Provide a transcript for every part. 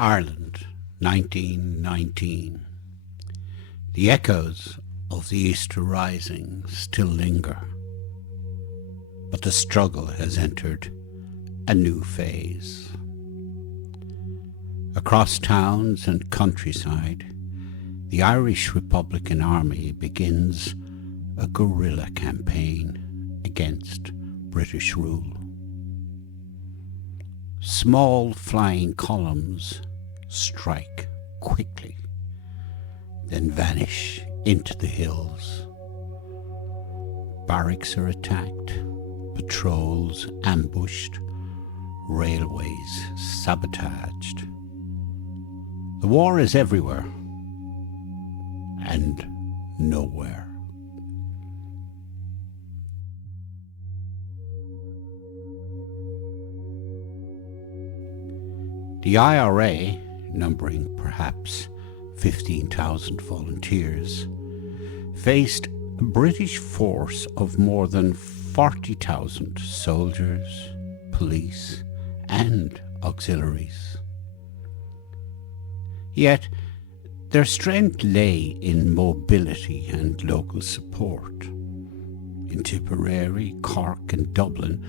Ireland, 1919. The echoes of the Easter Rising still linger, but the struggle has entered a new phase. Across towns and countryside, the Irish Republican Army begins a guerrilla campaign against British rule. Small flying columns strike quickly, then vanish into the hills. Barracks are attacked, patrols ambushed, railways sabotaged. The war is everywhere and nowhere. The IRA, numbering perhaps 15,000 volunteers, faced a British force of more than 40,000 soldiers, police, and auxiliaries. Yet, their strength lay in mobility and local support. In Tipperary, Cork, and Dublin,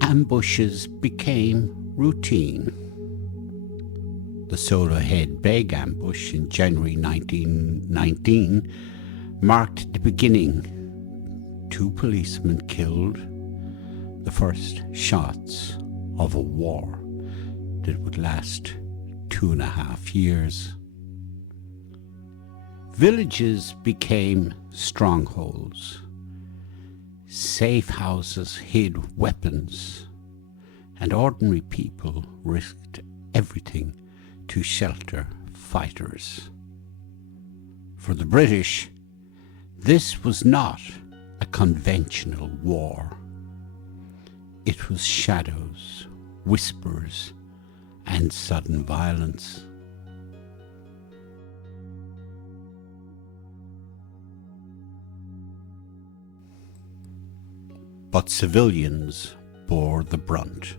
ambushes became routine. The Solo Head Beg ambush in January 1919 marked the beginning. 2 policemen killed, the first shots of a war that would last 2.5 years. Villages became strongholds. Safe houses hid weapons, and ordinary people risked everything to shelter fighters. For the British, this was not a conventional war. It was shadows, whispers, and sudden violence. But civilians bore the brunt.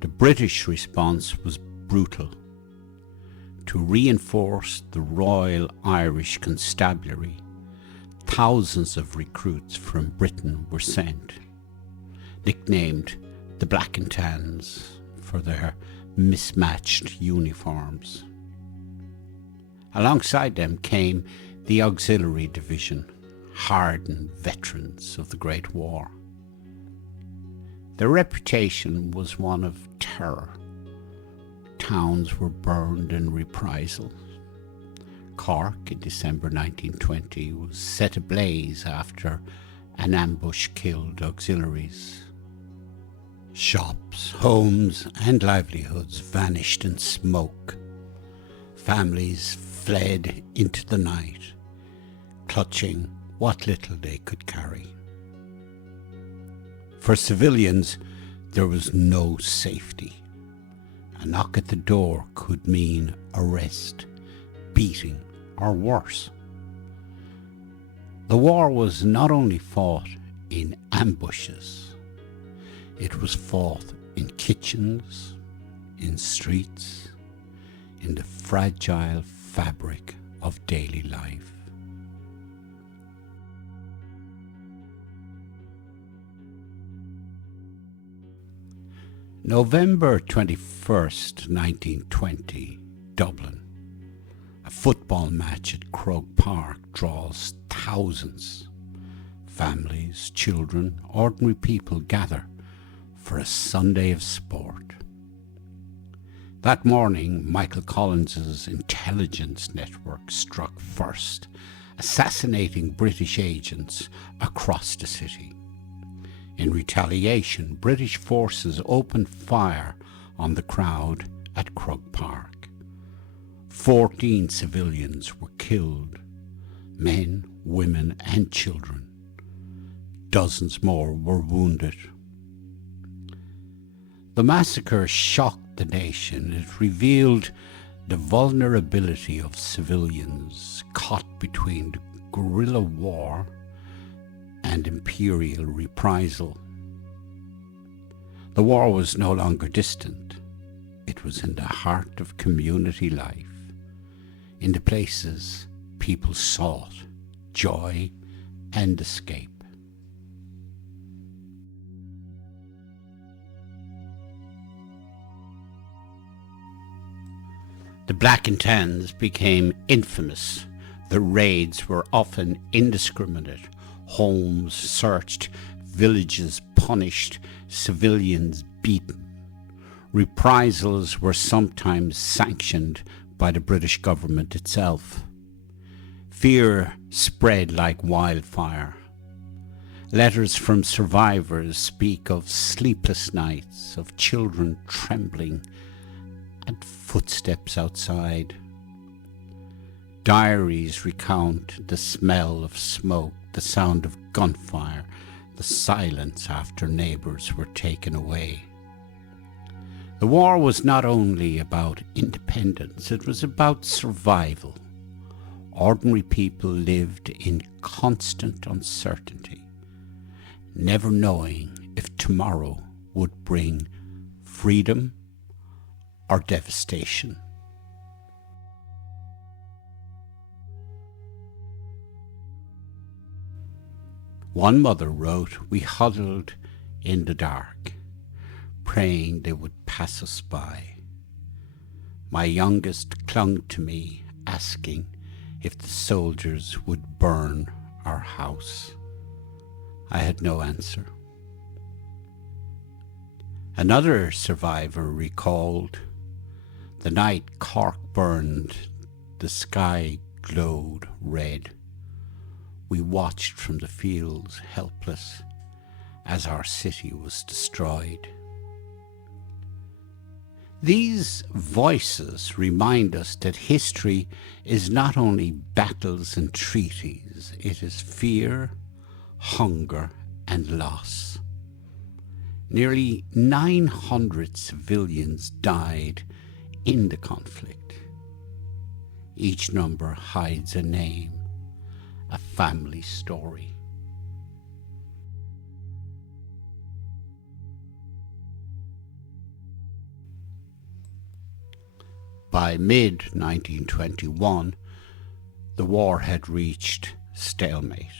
The British response was brutal. To reinforce the Royal Irish Constabulary, thousands of recruits from Britain were sent, nicknamed the Black and Tans for their mismatched uniforms. Alongside them came the Auxiliary Division, hardened veterans of the Great War. Their reputation was one of terror. Towns were burned in reprisals. Cork in December 1920 was set ablaze after an ambush killed auxiliaries. Shops, homes, and livelihoods vanished in smoke. Families fled into the night, clutching what little they could carry. For civilians, there was no safety. A knock at the door could mean arrest, beating, or worse. The war was not only fought in ambushes, it was fought in kitchens, in streets, in the fragile fabric of daily life. November 21st, 1920, Dublin. A football match at Croke Park draws thousands. Families, children, ordinary people gather for a Sunday of sport. That morning, Michael Collins's intelligence network struck first, assassinating British agents across the city. In retaliation, British forces opened fire on the crowd at Croke Park. 14 civilians were killed, men, women, and children. Dozens more were wounded. The massacre shocked the nation. It revealed the vulnerability of civilians caught between the guerrilla war and imperial reprisal. The war was no longer distant. It it was in the heart of community life, in the places people sought joy and escape. The Black and Tans became infamous. The raids were often indiscriminate. Homes searched, villages punished, civilians beaten. Reprisals were sometimes sanctioned by the British government itself. Fear spread like wildfire. Letters from survivors speak of sleepless nights, of children trembling, and footsteps outside. Diaries recount the smell of smoke, the sound of gunfire, the silence after neighbours were taken away. The war was not only about independence, it was about survival. Ordinary people lived in constant uncertainty, never knowing if tomorrow would bring freedom or devastation. One mother wrote, "We huddled in the dark, praying they would pass us by. My youngest clung to me, asking if the soldiers would burn our house. I had no answer." Another survivor recalled, "The night Cork burned, the sky glowed red. We watched from the fields, helpless, as our city was destroyed." These voices remind us that history is not only battles and treaties, it is fear, hunger, and loss. Nearly 900 civilians died in the conflict. Each number hides a name, a family story. By mid-1921, the war had reached stalemate.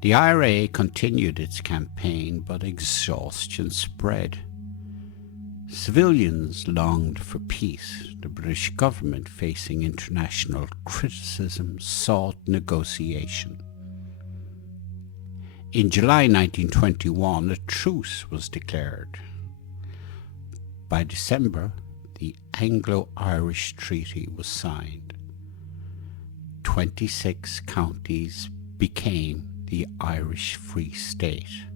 The IRA continued its campaign, but exhaustion spread. Civilians longed for peace. The British government, facing international criticism, sought negotiation. In July 1921, a truce was declared. By December, the Anglo-Irish Treaty was signed. 26 counties became the Irish Free State,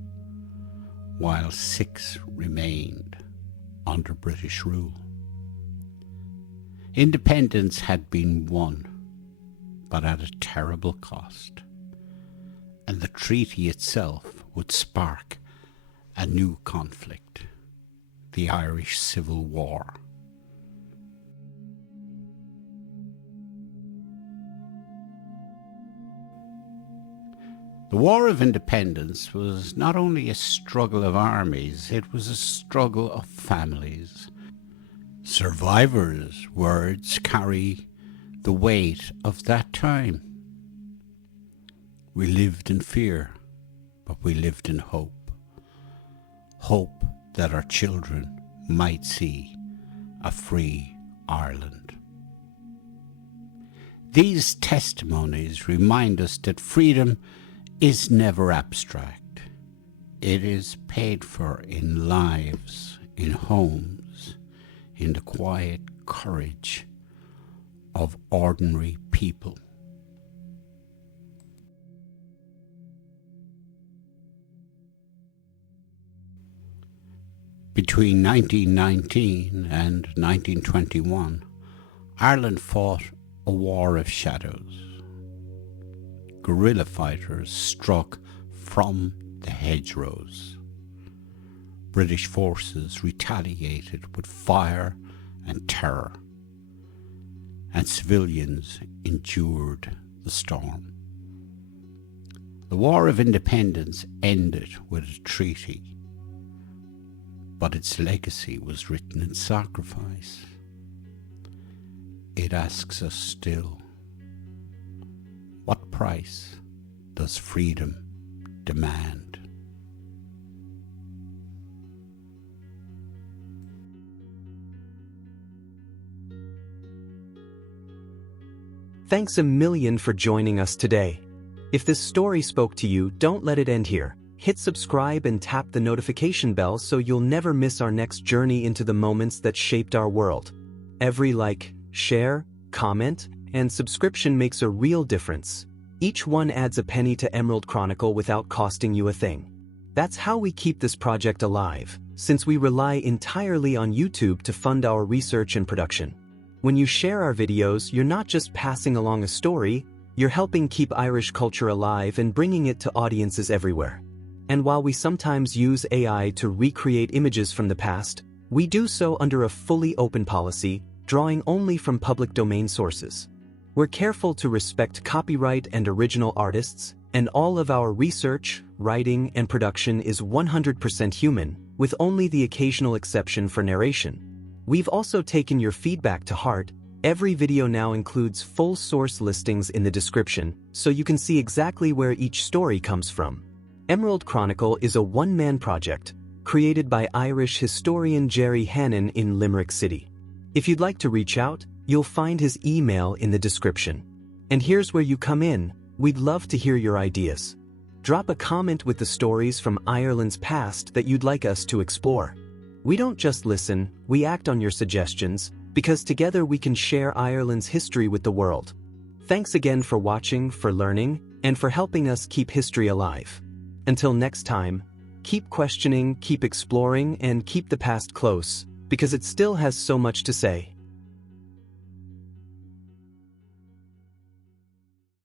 while 6 remained under British rule. Independence had been won, but at a terrible cost, and the treaty itself would spark a new conflict, the Irish Civil War. The War of Independence was not only a struggle of armies, it was a struggle of families. Survivors' words carry the weight of that time. We lived in fear, but we lived in hope. Hope that our children might see a free Ireland. These testimonies remind us that freedom is never abstract. It is paid for in lives, in homes, in the quiet courage of ordinary people. Between 1919 and 1921, Ireland fought a war of shadows. Guerrilla fighters struck from the hedgerows. British forces retaliated with fire and terror, and civilians endured the storm. The War of Independence ended with a treaty. but its legacy was written in sacrifice. It asks us still, what price does freedom demand? Thanks a million for joining us today. If this story spoke to you, don't let it end here. Hit subscribe and tap the notification bell so you'll never miss our next journey into the moments that shaped our world. Every like, share, comment, and subscription makes a real difference. Each one adds a penny to Emerald Chronicle without costing you a thing. That's how we keep this project alive, since we rely entirely on YouTube to fund our research and production. When you share our videos, you're not just passing along a story, you're helping keep Irish culture alive and bringing it to audiences everywhere. And while we sometimes use AI to recreate images from the past, we do so under a fully open policy, drawing only from public domain sources. We're careful to respect copyright and original artists, and all of our research, writing, and production is 100% human, with only the occasional exception for narration. We've also taken your feedback to heart. Every video now includes full source listings in the description, so you can see exactly where each story comes from. Emerald Chronicle is a one-man project, created by Irish historian Jerry Hannon in Limerick City. If you'd like to reach out, you'll find his email in the description. And here's where you come in. We'd love to hear your ideas. Drop a comment with the stories from Ireland's past that you'd like us to explore. We don't just listen, we act on your suggestions, because together we can share Ireland's history with the world. Thanks again for watching, for learning, and for helping us keep history alive. Until next time, keep questioning, keep exploring, and keep the past close, because it still has so much to say.